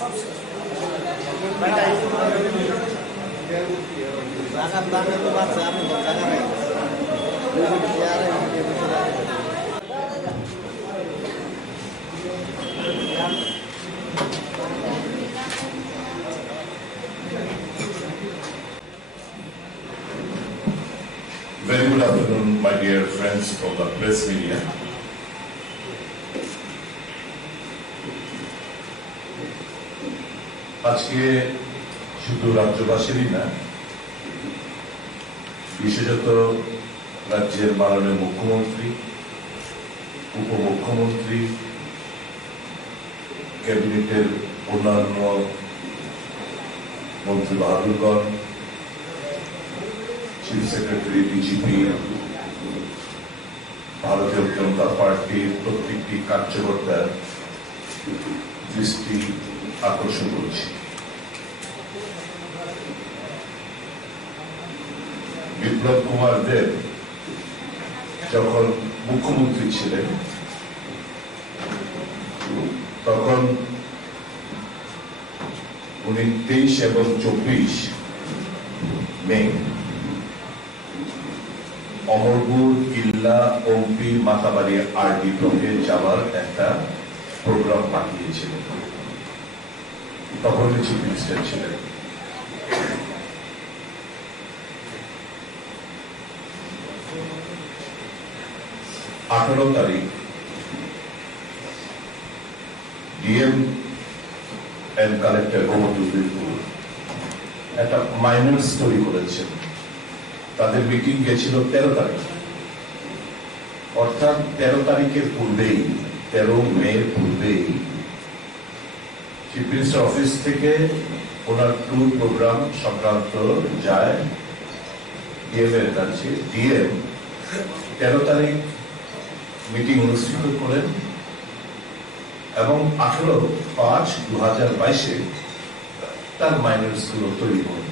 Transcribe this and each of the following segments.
Very good afternoon, my dear friends from the press media. আজকে শুধু রাজ্যবাসীরই না, বিশেষত রাজ্যের মাননীয় মুখ্যমন্ত্রী, উপমুখ্যমন্ত্রী, ক্যাবিনেটের অন্যান্য মন্ত্রী বাহাদুরগণ, চিফ সেক্রেটারি, ডিজিপি, ভারতীয় জনতা পার্টির প্রত্যেকটি কার্যকর্তার দৃষ্টি আকর্ষণ করছি। বিপ্লব কুমার দেব যখন মুখ্যমন্ত্রী ছিলেন তখন উনি 23 এবং 24 মে অমরপুর, কিল্লা, ওমপি, মাতাবাড়ি আরডি ব্লকে যাওয়ার একটা প্রোগ্রাম পাঠিয়েছিলেন। তখন চিফ মিনিস্টার ছিলেন। তারিখ ডিএম এন্ড কালেক্টর একটা মাইনার স্টোরি করেছেন। তাদের মিটিং গেছিল 13 তারিখ, অর্থাৎ 13 তারিখের পূর্বেই, 13 মে পূর্বেই চিফ মিনিস্টার অফিস থেকে ওনার ট্যুর প্রোগ্রাম সংক্রান্ত যায় ডিএম এর কাছে। ডিএম 13 তারিখ মিটিং অনুষ্ঠিত করেন এবং 18/5/2022 তার মাইনার্স গুলো তৈরি করেন।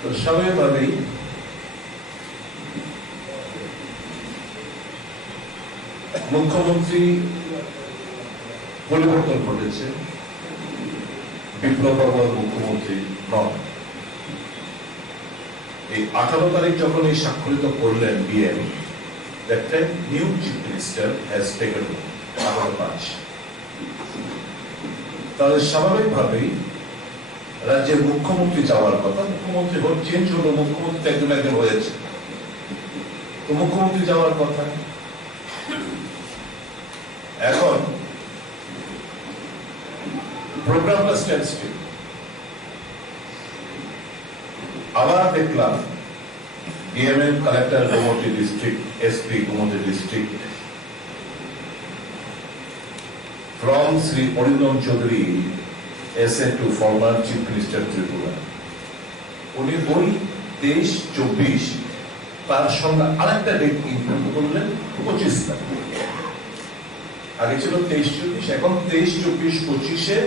তো স্বাভাবিকভাবেই মুখ্যমন্ত্রী পরিবর্তন ঘটেছে, বিপ্লব বাবুর মুখ্যমন্ত্রী নন। এই 18 তারিখ যখন এই স্বাক্ষরিত করলেন DM, that time new chief minister has taken over much. তাহলে স্বাভাবিকভাবেই রাজ্যের মুখ্যমন্ত্রী যাওয়ার কথা, মুখ্যমন্ত্রী চেঞ্জ হলো, মুখ্যমন্ত্রী একজন হয়েছে, তো মুখ্যমন্ত্রী যাওয়ার কথা। এখন প্রোগ্রামটা স্ট্যান্ড স্টিল। আবার দেখলাম DM and collector Gomati district, SP Gomati district, from Sri Orindam Chaudhary, SA to former Chief Minister Tripura. উনি ওই 23-24 তার সঙ্গে আরেকটা ডেট ইনক্লুড করলেন 25 তারিখ। আগে ছিল 23-24, এখন 23-24-25-এ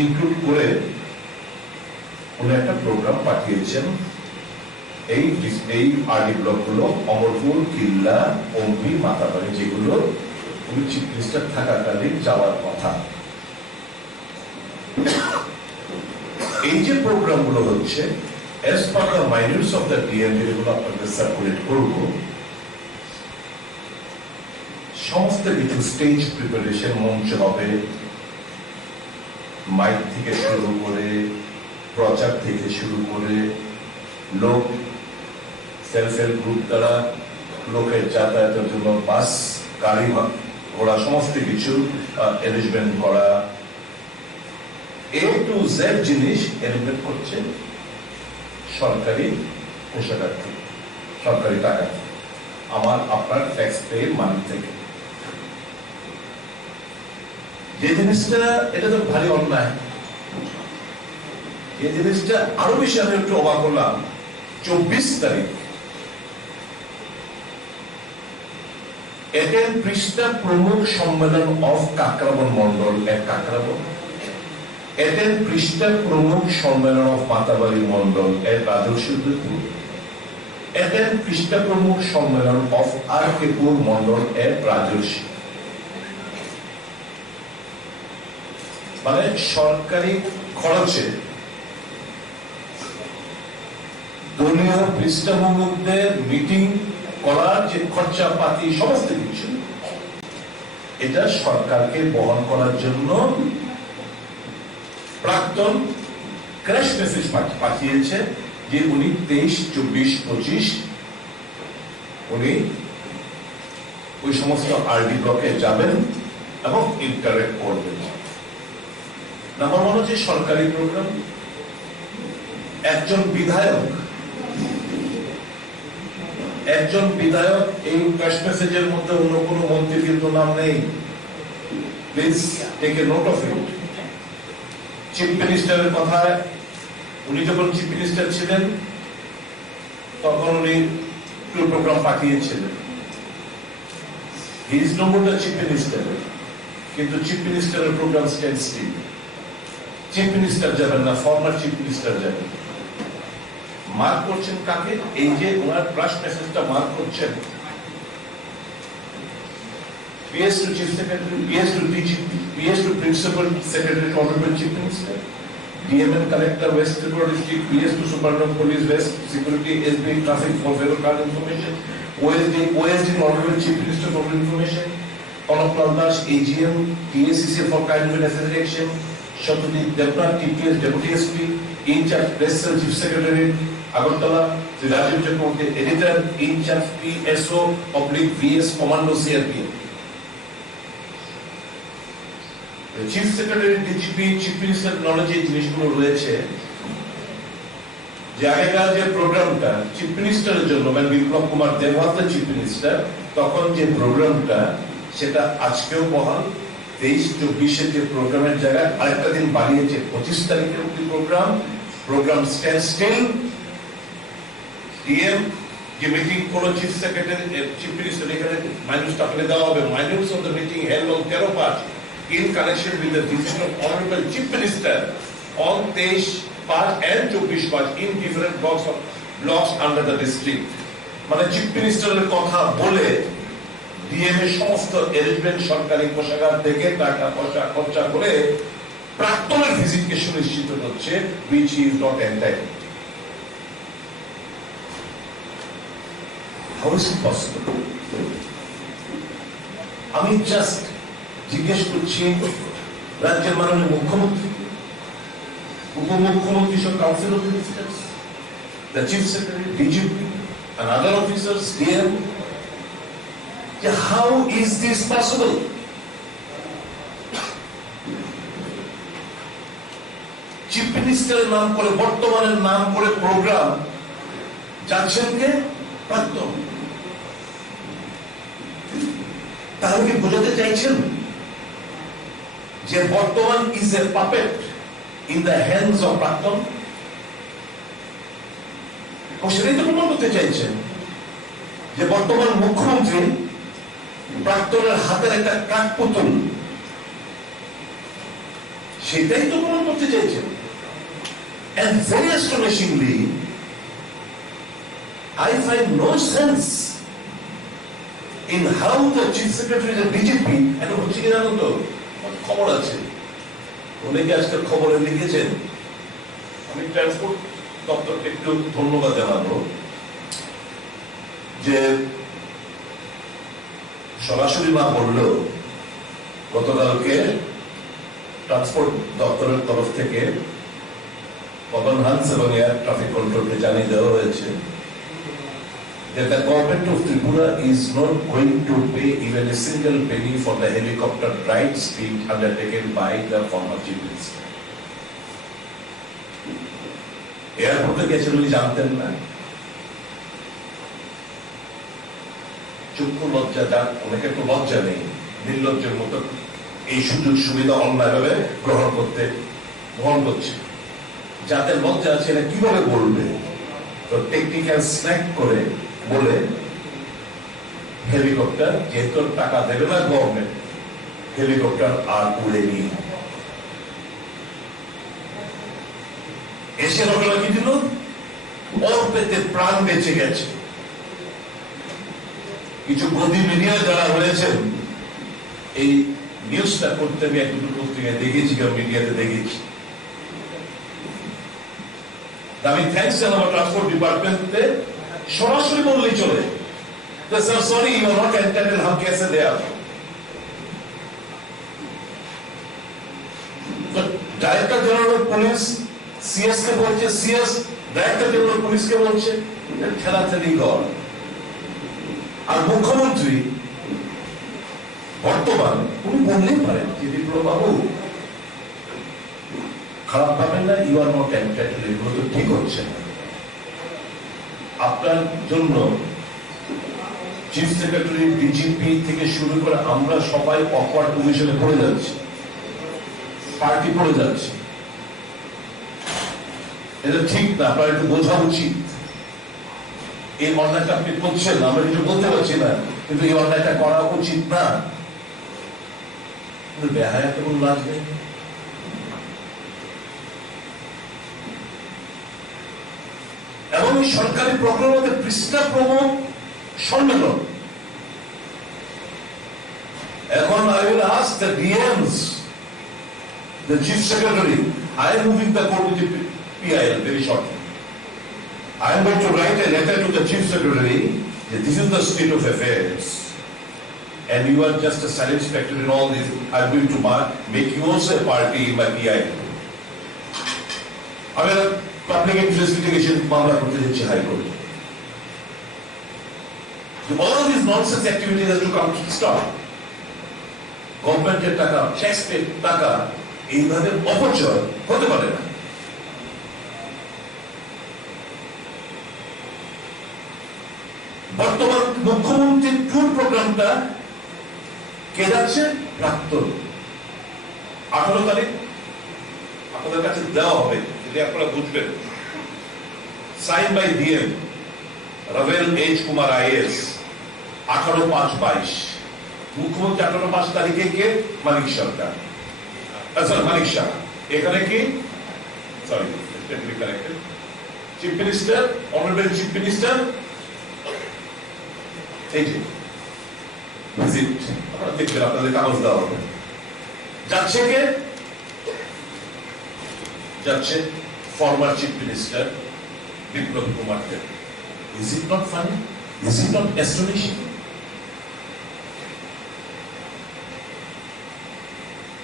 ইনক্লুড করে উনি একটা প্রোগ্রাম পাঠিয়েছেন। এই আরডি ব্লক গুলো অমরপুর, কিল্লা, ওমপি, মাতাবাড়ি, যেগুলো উনি চিফ মিনিস্টার থাকাকালীন যাওয়ার কথা। এই যে প্রোগ্রাম গুলো হচ্ছে as per the minutes of the DM, যেগুলো আপনাদের সার্কুলেট করব, সমস্ত কিছু স্টেজ প্রিপারেশন, মঞ্চ হবে, মাইক থেকে শুরু করে, প্রচার থেকে শুরু করে, লোক সেলফ হেল্প গ্রুপ দ্বারা লোকের যাতায়াতের জন্য বাস, গাড়ি ঘোড়া, সমস্ত কিছু অ্যারেঞ্জমেন্ট করা, A to Z জিনিস অ্যারেঞ্জমেন্ট করছে সরকারি কোষাগার, সরকারি টাকা, আমার আপনার ট্যাক্স পে মানি থেকে। যে জিনিসটা, এটা তো ভারী অন্যায়। এই জিনিসটা আরো বেশি আমি একটু অবাক হলাম। 24 তারিখ এটেন পৃষ্ঠা প্রমুখ সম্মেলন অফ কাকরাবন মন্ডল এর কাকরাবন, এটেন পৃষ্ঠা প্রমুখ সম্মেলন অফ মাতাবাড়ি মন্ডল এর রাজস্বীপুর, এটেন পৃষ্ঠা প্রমুখ সম্মেলন অফ আর কেপুর মন্ডল এর রাজস্বী। মানে সরকারি খরচে দলীয় পৃষ্ঠপোষকদের মিটিং করার যে খরচাপাতি সমস্ত কিছু এটা সরকারকে বহন করার জন্য প্রাক্তন ক্র্যাশ মেসেজ পাঠিয়েছে যে উনি 23, 24, 25 উনি ওই সমস্ত আরডি ব্লকে যাবেন এবং ইন্টারেক্ট করবেন। নাম্বার ওয়ান হচ্ছে সরকারি প্রোগ্রাম। একজন বিধায়ক এই ক্র্যাশ মেসেজের মধ্যে অন্য কোনো মন্ত্রীর কিন্তু নাম নেই। Please take a note of it. Chief মিনিস্টারের কথায় উনি যখন চিফ মিনিস্টার ছিলেন তখন উনি প্রোগ্রাম পাঠিয়েছিলেন। He is no more the chief minister, কিন্তু চিফ মিনিস্টারের program stand still. Chief minister যাবেন না, ফর্মার চিফ মিনিস্টার যাবেন। মার্ক করছেন কাকে? এই যে ওনার ক্রাশ মেসেজটা মার্ক করছেন PS to Chief Secretary, PS to DGP, PS to Principal Secretary, Honorable Chief Minister, DMN Collector, West Tripura District, PS to Superintendent Police, West Security, SB Traffic for Federal Card Information, OSD Honorable Chief Minister for Information, Konoklal Das, AGM, TACC for Crime and Assassination, Shatudip Devnath, TPS, Deputy SP, in charge Press Cell Chief Secretary, Agartala, the Rajiv Chakraborty, Editor, in charge PSO, Public VS, Commando CRPF. Chief secretary, DGP, chief minister নলেজে জিনিসগুলো রয়েছে যে আগেকার যে প্রোগ্রামটা chief মিনিস্টারের জন্য মানে বিপ্লব কুমার দেব চিফ মিনিস্টার, তখন যে প্রোগ্রামটা সেটা আজকেও বহাল। 23-24 যে প্রোগ্রামের জায়গায় আরেকটা দিন বাড়িয়েছে 25 তারিখের অব্দি প্রোগ্রাম স্ট্যান্ড স্টিল। ডিএম যে মিটিং করলো চিফ সেক্রেটারি, চিফ মিনিস্টার, এখানে মাইনুসটা ফেলে দেওয়া হবে। Minutes of the meeting held on 13 March in connection with the decision of Honorable Chief Minister on 23 March and 24 March in different blocks under the district. মানে chief মিনিস্টারের কথা বলে DM এর সমস্ত অ্যারেঞ্জমেন্ট সরকারি কোষাগার থেকে টাকা পয়সা খরচা করে প্রাক্তনের ভিজিটকে সুনিশ্চিত হচ্ছে, which is not entitled. How is it possible? আমি জাস্ট জিজ্ঞেস করছি রাজ্যের মাননীয় মুখ্যমন্ত্রী, উপমুখ্যমন্ত্রী সব council of ministers, the chief secretary, DGP and other officers here, how is this possible? Chief মিনিস্টারের নাম করে, বর্তমানের নাম করে প্রোগ্রাম যাচ্ছেন কে? প্রাক্তন। তাহলে কি বোঝাতে চাইছেন যে বর্তমান is a puppet in the hands of প্রাক্তন? সেটাই তো প্রমাণ করতে চাইছেন যে বর্তমান মুখ্যমন্ত্রী প্রাক্তনের হাতের একটা কাঠপুতুল, সেটাই তো প্রমাণ করতে চাইছেন। And very astonishingly, I find no sense in how the chief secretary and DGP, and হচ্ছে কি জানো তো, খবর আছে অনেকে আজকাল খবরে লিখেছেন, আমি ট্রান্সপোর্ট দপ্তরকে একটু ধন্যবাদ জানাবো যে সরাসরি না বললেও গতকালকে ট্রান্সপোর্ট দপ্তরের তরফ থেকে পবন হান্স এবং এয়ার ট্রাফিক কন্ট্রোলকে জানিয়ে দেওয়া হয়েছে that the government of Tripura is not going to pay even a single penny for the helicopter rides being undertaken by the former chief minister. এয়ারপোর্টে গেছেন উনি জানতেন না? চক্ষু লজ্জা, যার অনেকের তো লজ্জা নেই, নির্লজ্জের মতো এই সুযোগ সুবিধা অন্যায়ভাবে গ্রহণ করছে। যাদের লজ্জা আছে এরা কিভাবে বলবে? তো টেকনিক্যাল স্ন্যাক করে বলে হেলিকপ্টার, যেহেতু টাকা দেবে না গভর্নমেন্ট, হেলিকপ্টার আর উড়েনি। এসে ঘটনা কি দিল? অল্পেতে প্রাণ বেঁচে গেছে। কিছু গদি মিডিয়া যারা রয়েছেন এই নিউজটা করতে আমি এক দুটো পত্রিকায় দেখেছি, মিডিয়াতে দেখেছি। আমি থ্যাঙ্কস জানাবো ট্রান্সপোর্ট ডিপার্টমেন্টে, সরাসরি বললেই চলে, sir sorry you are not entitled, how कैसे दे आप। तो director general of police CS কে বলছে, सीएस ডাইরেক্টর জেনারেল পুলিশ কে বলছে, ঠেলাঠেলি কর। আর মুখ্যমন্ত্রী বর্তমান উনি বললেই পারেন যে বিপ্লব বাবু খারাপ পাবেন না, ইউ আর নট এন্টাইটেলড, এগুলো তো ঠিক হচ্ছে না। আপনার জন্য চিফ সেক্রেটারি, ডিজিপি থেকে শুরু করে আমরা সবাই অকওয়ার্ড পজিশনে পড়ে যাচ্ছি, পার্টি পড়ে যাচ্ছে। এটা ঠিক না, আপনার একটু বোঝা উচিত। এই অন্যায়টা আপনি করছেন, আমরা কিছু বলতে পারছি না, কিন্তু এই অন্যায়টা করা উচিত না। বেহায়া তো কোনো লাভ নেই। এবং সরকারি প্রোগ্রামে পৃষ্ঠা প্রমুখ সম্মেলন। এখন I will ask the DMs, the Chief Secretary, I am moving the code with the PIL very shortly. I am going to write a letter to the Chief Secretary that this is the state of affairs and you are just a silent spectator in all this. I am going to make you also a party in my PIL. I mean, public interest litigation মামলা করতে যাচ্ছে হাইকোর্টে। All these nonsense activities have to come to stop. গভর্নমেন্টের টাকা, ট্যাক্সের টাকা এইভাবে অপচয় হতে পারে না। বর্তমান মুখ্যমন্ত্রীর ট্যুর প্রোগ্রামটা কে যাচ্ছে? প্রাক্তন। 18 তারিখ আপনাদের কাছে দেওয়া হবে, যদি আপনারা বুঝবেন। সাইন বাই ডিএম রভেল এইচ কুমার আইএস, 18/5/22। মুখ্যমন্ত্রী 18/5 তারিখে কে? মানিক সরকার, মানিক শাহ। এখানে কি sorry corrected chief minister, honourable chief minister. এই যে ভিজিট আপনারা দেখবেন, আপনাদের কাগজ দেওয়া হবে। যাচ্ছে কে? যাচ্ছে former chief minister Biplab Kumar Deb. Is it not funny? Is it not astonishing?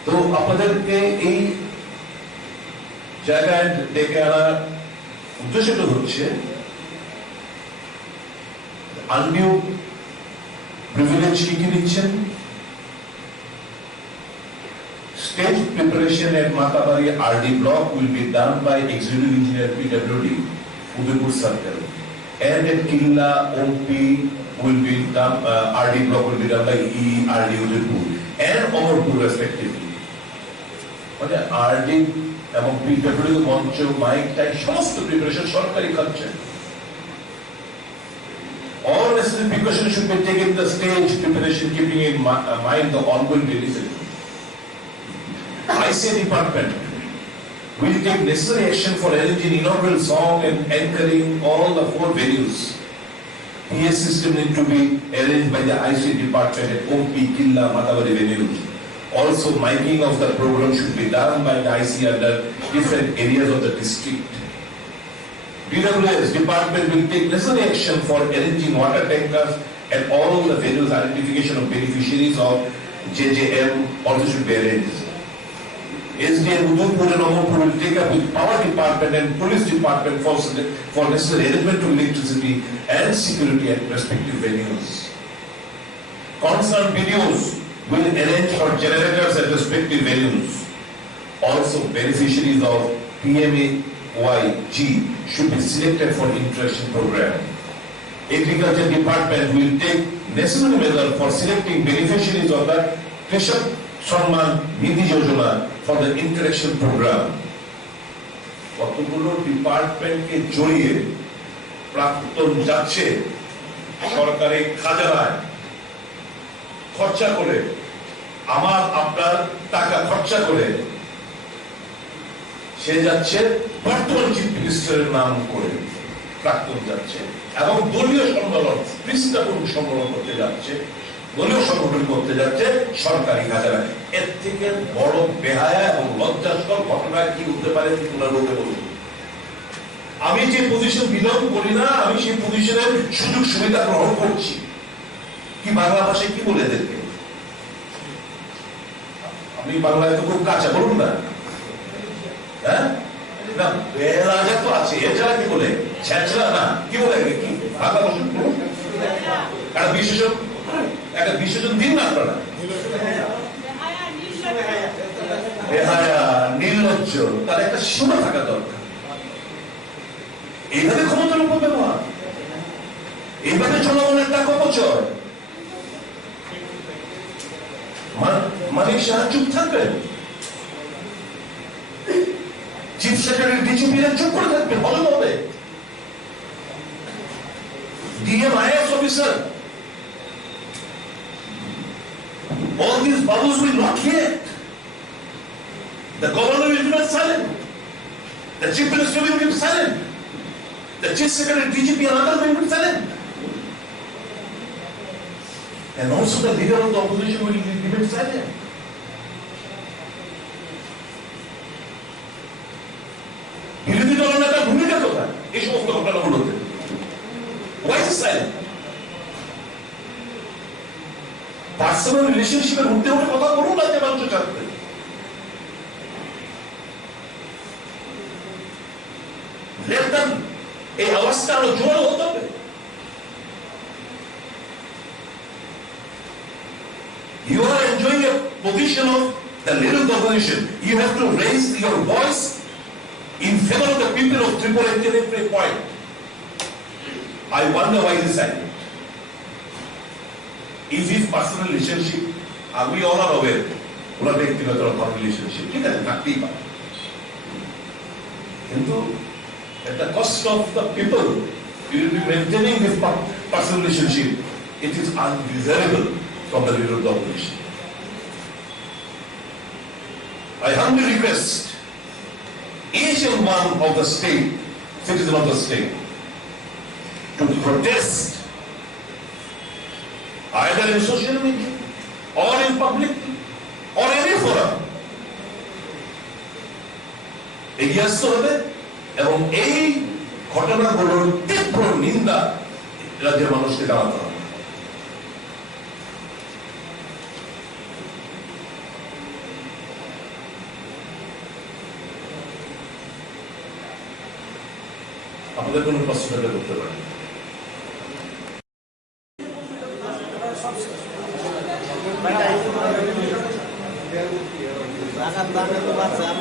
তো আপনাদেরকে এই জায়গায় ডেকে আনার উদ্দেশ্যটা হচ্ছে আনডিউ প্রিভিলেজ কি কি দিচ্ছেন। Stage preparation at Matabari RD block will be done by Executive Engineer PWD, Udaypur Circle, and at Killa OP will be done, RD block will be done by ERD Udaypur and Amarpur respectively. মানে RD এবং PWD মঞ্চ, mic, time সমস্ত preparation সরকারি খরচে। All necessary precautions should be taken in the stage preparation, keeping in mind the ongoing releases. ICA department will take necessary action for arranging inaugural song and anchoring all the 4 venues. PA system need to be arranged by the ICA department at OP, Killa, Matabari venues. Also, miking of the program should be done by the ICA under different areas of the district. DWS department will take necessary action for arranging water tankers at all the venues. Identification of beneficiaries of JJM also should be arranged. SDM Udaypur and Amarpur will take up with power department and police department for necessary arrangement to electricity and security at respective venues. Concerned videos will arrange for generators at respective venues. Also, beneficiaries of PMAYG should be selected for interaction program. Agriculture department will take necessary measure for selecting beneficiaries of the Krishak Samman Nidhi Yojana for the interaction program. কতগুলো ডিপার্টমেন্টকে জড়িয়ে প্রাক্তন যাচ্ছে সরকারি খাজানায় খরচা করে, আমার আপনার টাকা খরচা করে সে যাচ্ছে বর্তমান চিফ মিনিস্টারের নাম করে প্রাক্তন যাচ্ছে এবং দলীয় সম্মেলন, পৃষ্ঠাপূর্ণ সম্মেলন করতে যাচ্ছে। দলীয় সংগঠন করতে যাচ্ছে সরকারি খাজানা। এর থেকে বড় বেহায়া এবং লজ্জাস্কর ঘটনা কি হতে পারে তোমরা লোকে বলুন। আমি যে পজিশন বিলং করি না, আমি সেই পজিশনের সুযোগ সুবিধা গ্রহণ করছি। কি বাংলা ভাষায় কি বলে এদেরকে? আমি বাংলায় তো খুব কাঁচা, বলুন না। হ্যাঁ না, বেরাজা তো আছে, এছাড়া কি বলে? ছেঁচড়া না, কি বলে? কি বাংলা ভাষা একটা বিশেষণ দিন না আপনারা। বেহায়া, নির্লজ্জ, তার একটা সীমা থাকা দরকার। এইভাবে ক্ষমতার অপব্যবহার, এইভাবে জনগণের টাকা অপচয়। মানিক সাহা চুপ থাকবেন, চিফ সেক্রেটারি ডিজিপি চুপ করে থাকবেন, ভালো হবে। DM IAS officer, all these bubbles will not hear. The governor will remain silent. The chief minister will keep silent. The chief secretary, DGP and others will keep silent. And also the leader of the opposition will remain silent. বিরোধী দলের নেতার ভূমিকা কোথায় এই সমস্ত ঘটনাগুলোতে? Why is he silent? Personal রিলেশনশিপের উঠতে উঠে কথা বলুন না যে মানুষের সাথে। Let them, এই অবস্থা আরো জোর হতে হবে। You are enjoying a position of the leader of the opposition. You have to raise your voice in favor of the people of Tripura at every point. I wonder why he is silent. Is his personal relationship, are we all are aware? ওনার ব্যক্তিগত relationship ঠিক আছে, থাকতেই পারে, কিন্তু at the cost of the people you will be maintaining this personal relationship. It is undesirable from the leader of the opposition. I humbly request each and one of the state, citizen of the state, to protest either in social media or in public or any forum. এগিয়ে আসতে হবে এবং এই ঘটনাগুলোর তীব্র নিন্দা রাজ্যের মানুষকে জানাতে হবে। আপনাদের কোন প্রশ্ন থাকলে করতে পারেন। Jangan banget tuh Mas, jangan